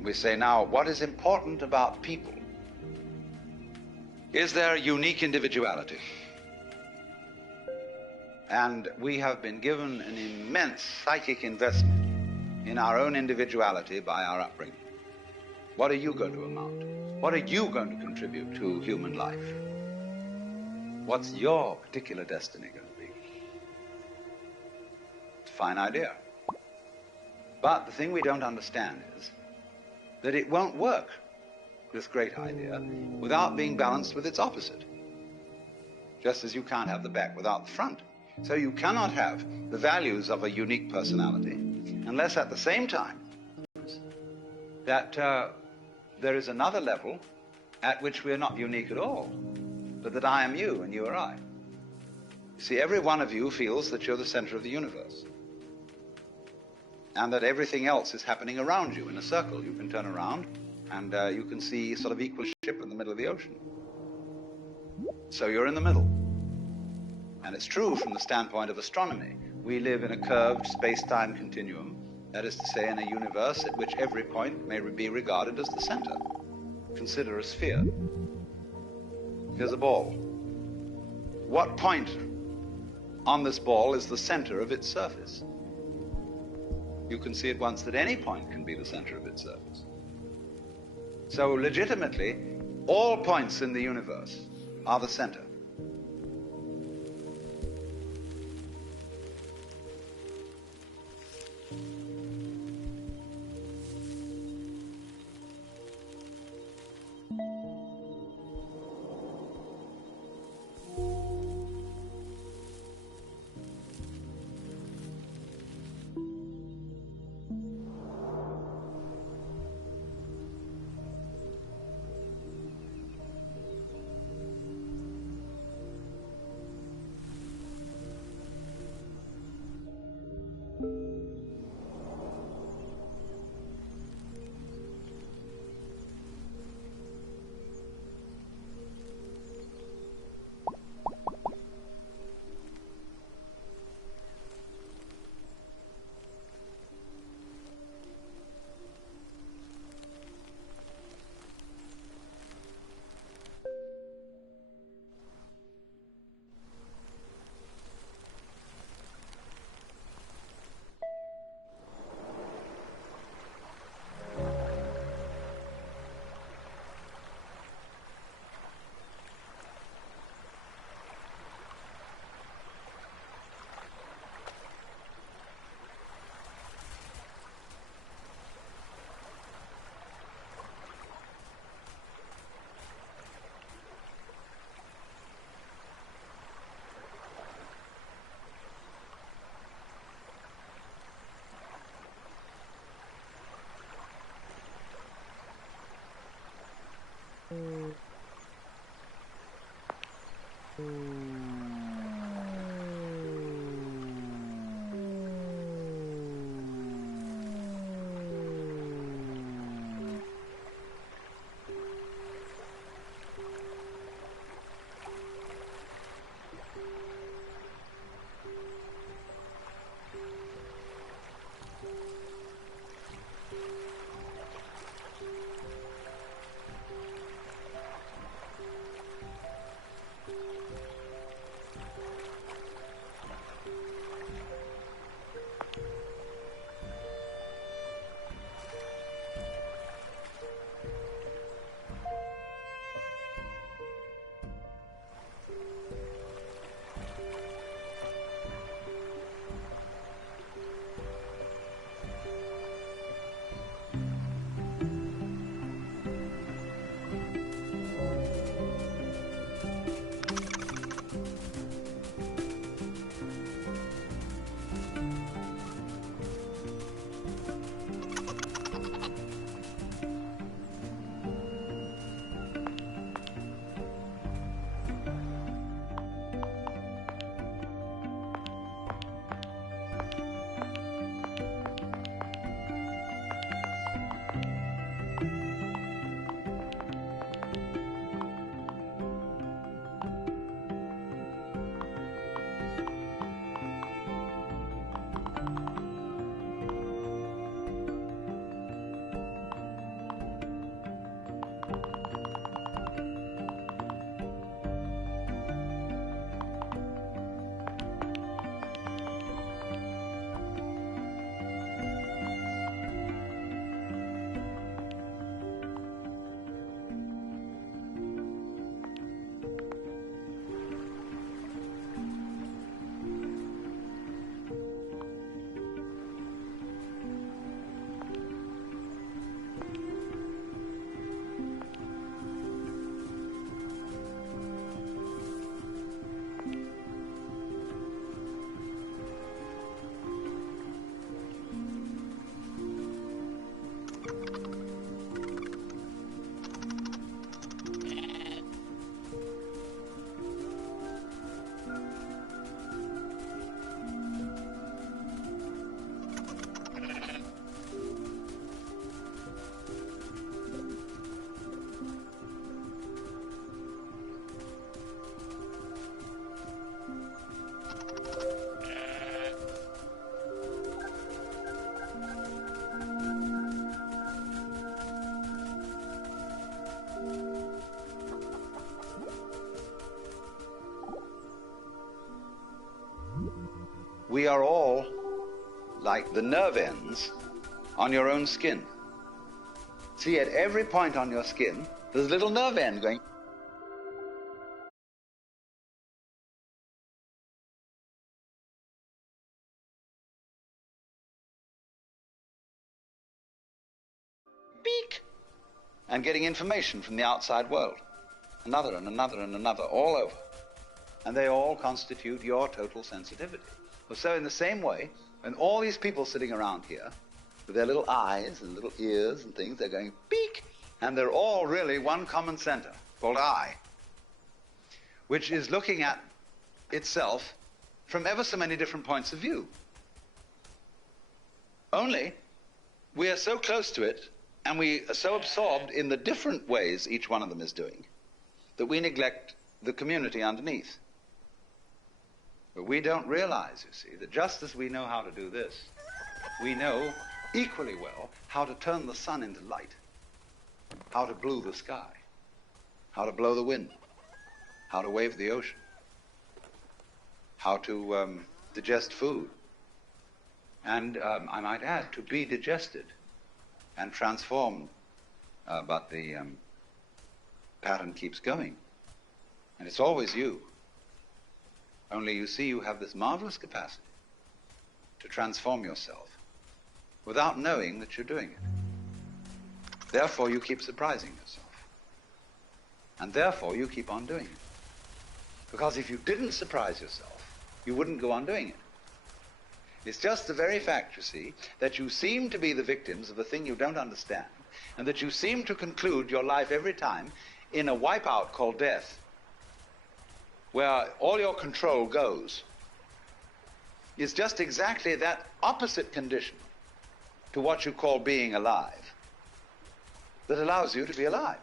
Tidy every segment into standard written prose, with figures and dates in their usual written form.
We say now, what is important about people is their unique individuality. And we have been given an immense psychic investment in our own individuality by our upbringing. What are you going to amount to? What are you going to contribute to human life? What's your particular destiny going to be? It's a fine idea. But the thing we don't understand is that it won't work, this great idea, without being balanced with its opposite. Just as you can't have the back without the front. So you cannot have the values of a unique personality unless at the same time that there is another level at which we're not unique at all, but that I am you and you are I. You see, every one of you feels that you're the center of the universe, and that everything else is happening around you in a circle. You can turn around and you can see sort of equal ship in the middle of the ocean. So you're in the middle. And it's true from the standpoint of astronomy. We live in a curved space-time continuum, that is to say, in a universe at which every point may be regarded as the center. Consider a sphere. Here's a ball. What point on this ball is the center of its surface? You can see at once that any point can be the center of its surface. So legitimately, all points in the universe are the center. We are all like the nerve ends on your own skin. See, at every point on your skin, there's a little nerve end going. Beak! And getting information from the outside world. Another and another and another, all over. And they all constitute your total sensitivity. So in the same way, when all these people sitting around here, with their little eyes and little ears and things, they're going beak, and they're all really one common center called I, which is looking at itself from ever so many different points of view. Only we are so close to it, and we are so absorbed in the different ways each one of them is doing, that we neglect the community underneath. But we don't realize, you see, that just as we know how to do this, we know equally well how to turn the sun into light, how to blue the sky, how to blow the wind, how to wave the ocean, how to digest food, and I might add, to be digested and transformed, but the pattern keeps going, and it's always you. Only you see you have this marvelous capacity to transform yourself without knowing that you're doing it. Therefore, you keep surprising yourself. And therefore, you keep on doing it. Because if you didn't surprise yourself, you wouldn't go on doing it. It's just the very fact, you see, that you seem to be the victims of a thing you don't understand, and that you seem to conclude your life every time in a wipeout called death. where all your control goes, is just exactly that opposite condition to what you call being alive that allows you to be alive.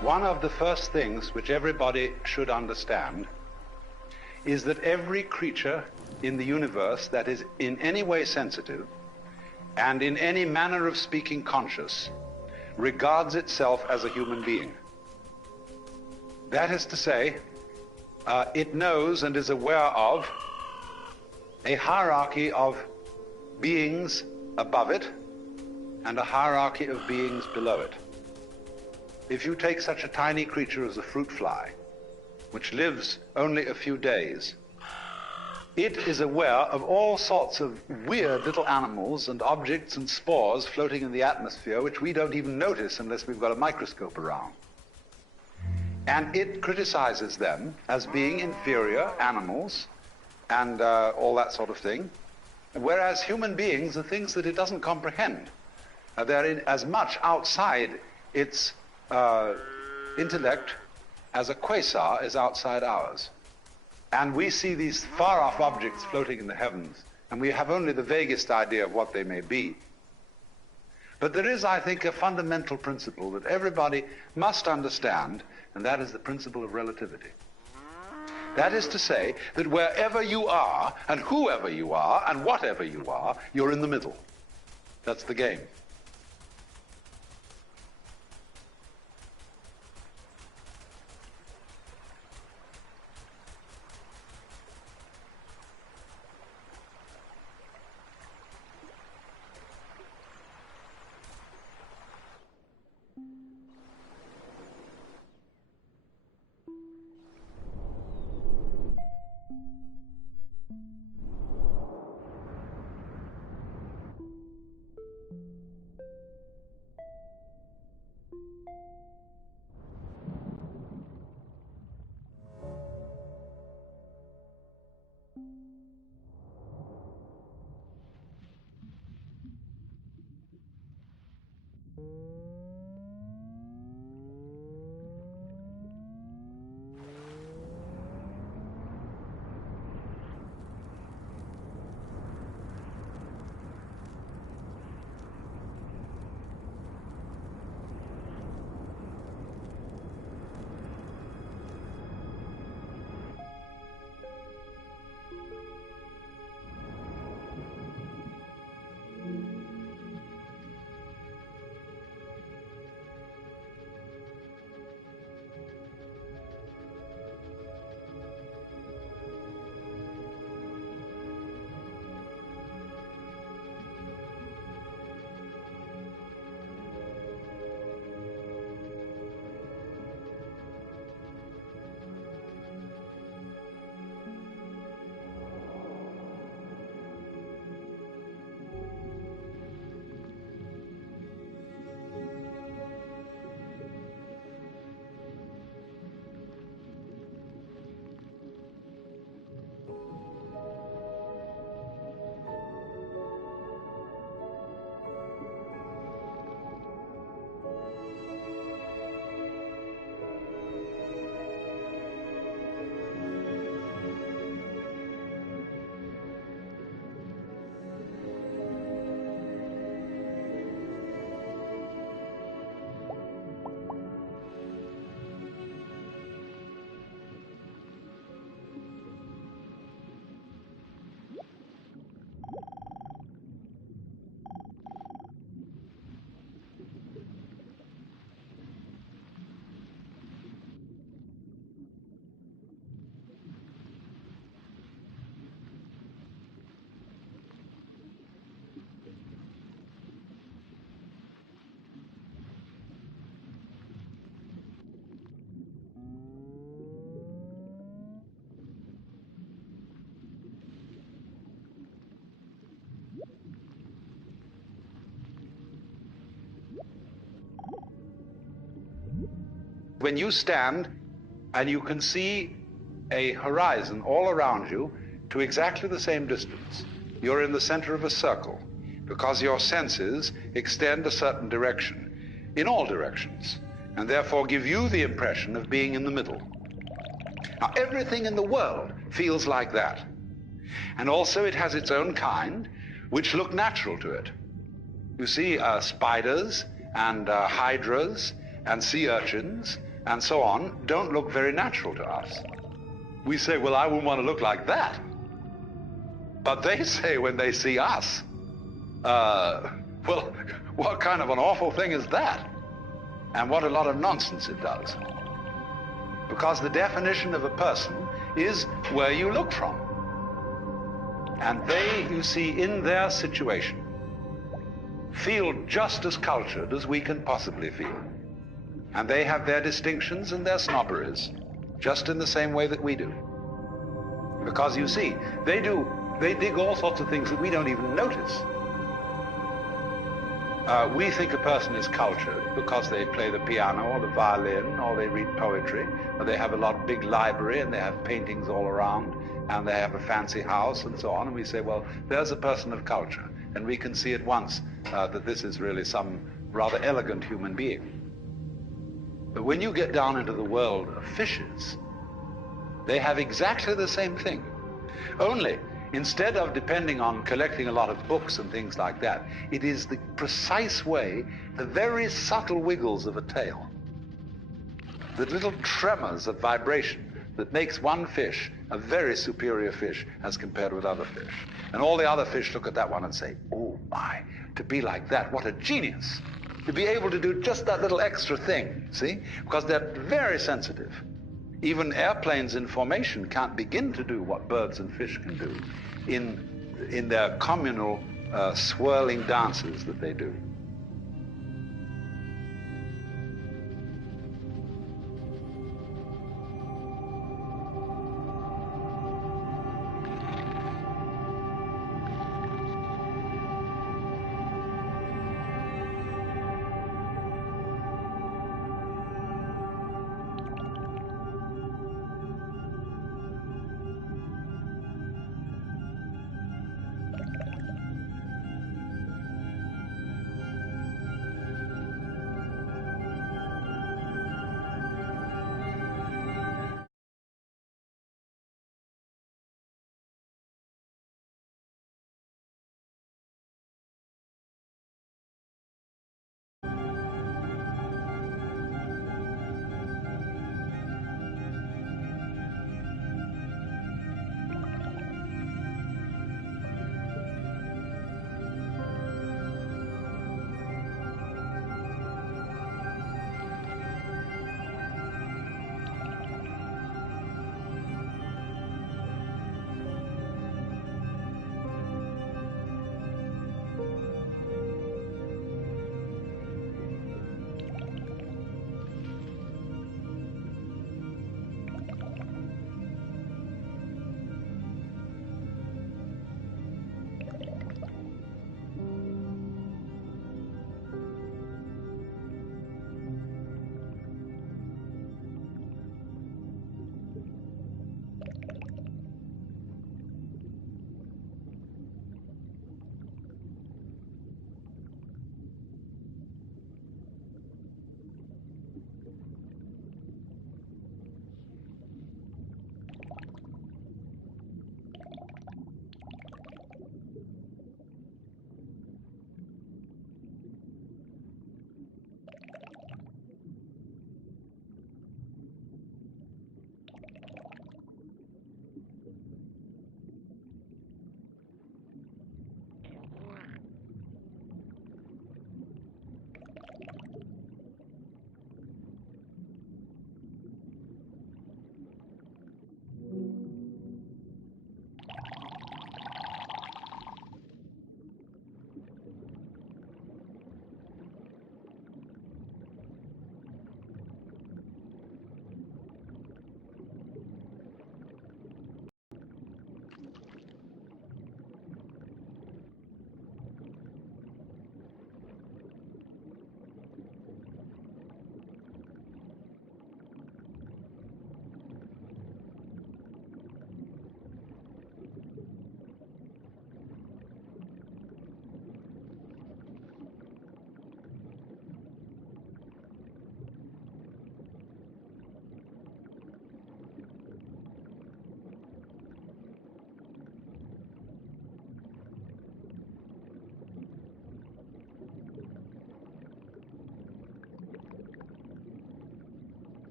One of the first things which everybody should understand is that every creature in the universe that is in any way sensitive and in any manner of speaking conscious regards itself as a human being. That is to say, it knows and is aware of a hierarchy of beings above it and a hierarchy of beings below it. If you take such a tiny creature as a fruit fly, which lives only a few days, it is aware of all sorts of weird little animals and objects and spores floating in the atmosphere which we don't even notice unless we've got a microscope around. And it criticizes them as being inferior animals and all that sort of thing, whereas human beings are things that it doesn't comprehend. They're as much outside its intellect as a quasar is outside ours. And we see these far-off objects floating in the heavens, and we have only the vaguest idea of what they may be. But there is, I think, a fundamental principle that everybody must understand, and that is the principle of relativity. That is to say that wherever you are, and whoever you are, and whatever you are, you're in the middle. That's the game. When you stand and you can see a horizon all around you to exactly the same distance, you're in the center of a circle because your senses extend a certain direction in all directions and therefore give you the impression of being in the middle. Now, everything in the world feels like that. And also it has its own kind, which look natural to it. You see spiders and hydras and sea urchins and so on don't look very natural to us. We say, well, I wouldn't want to look like that. But they say when they see us, well, what kind of an awful thing is that? And what a lot of nonsense it does. Because the definition of a person is where you look from. And they, you see, in their situation, feel just as cultured as we can possibly feel. And they have their distinctions and their snobberies, just in the same way that we do. Because you see, they dig all sorts of things that we don't even notice. We think a person is cultured because they play the piano or the violin, or they read poetry, or they have a big library and they have paintings all around, and they have a fancy house and so on. And we say, well, there's a person of culture. And we can see at once that this is really some rather elegant human being. But when you get down into the world of fishes, they have exactly the same thing. Only, instead of depending on collecting a lot of books and things like that, it is the precise way, the very subtle wiggles of a tail, the little tremors of vibration that makes one fish a very superior fish as compared with other fish. And all the other fish look at that one and say, oh my, to be like that, what a genius. To be able to do just that little extra thing, see? Because they're very sensitive. Even airplanes in formation can't begin to do what birds and fish can do in their communal swirling dances that they do.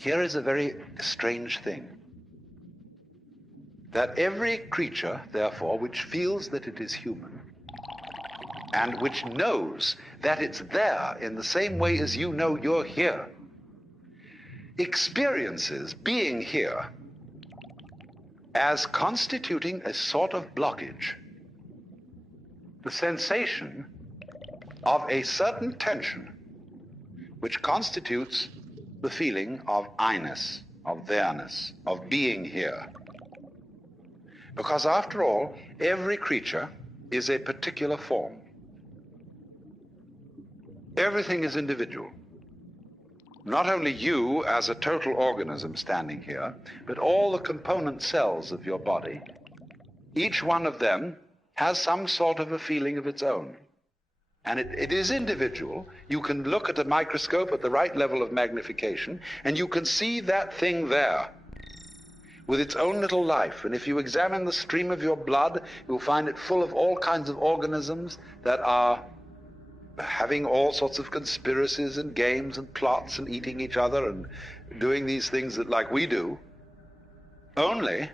Here is a very strange thing. That every creature, therefore, which feels that it is human, and which knows that it's there in the same way as you know you're here, experiences being here as constituting a sort of blockage, the sensation of a certain tension which constitutes the feeling of I-ness, of there-ness, of being here. Because after all, every creature is a particular form. Everything is individual. Not only you as a total organism standing here, but all the component cells of your body, each one of them has some sort of a feeling of its own. And it is individual. You can look at a microscope at the right level of magnification, and you can see that thing there with its own little life. And if you examine the stream of your blood, you'll find it full of all kinds of organisms that are having all sorts of conspiracies and games and plots and eating each other and doing these things that, like we do. Only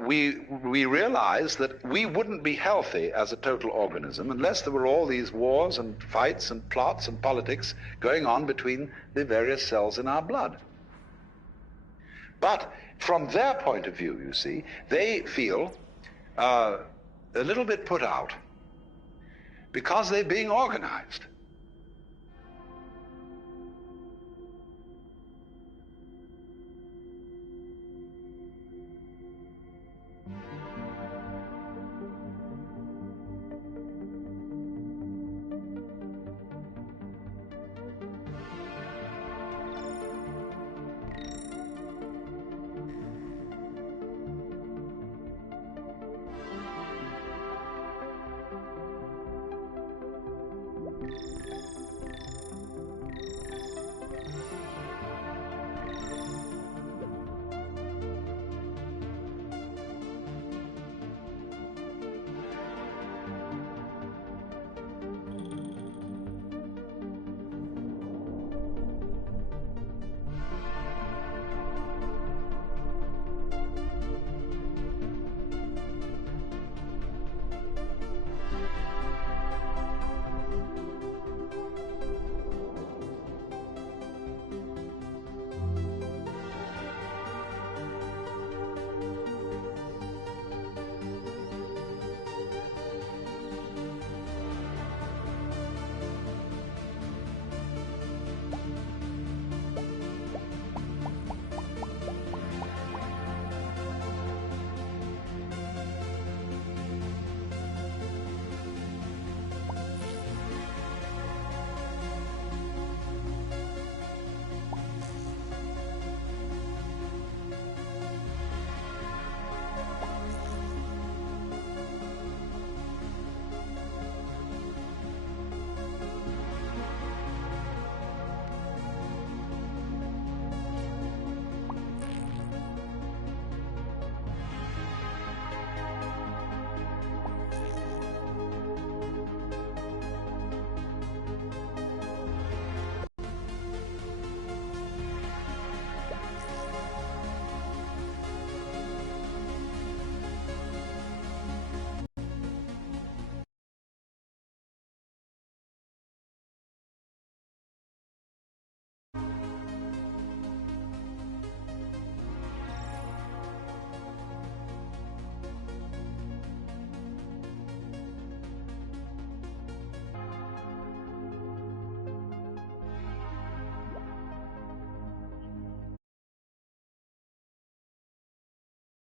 we realize that we wouldn't be healthy as a total organism unless there were all these wars and fights and plots and politics going on between the various cells in our blood. But from their point of view, you see, they feel a little bit put out because they're being organized.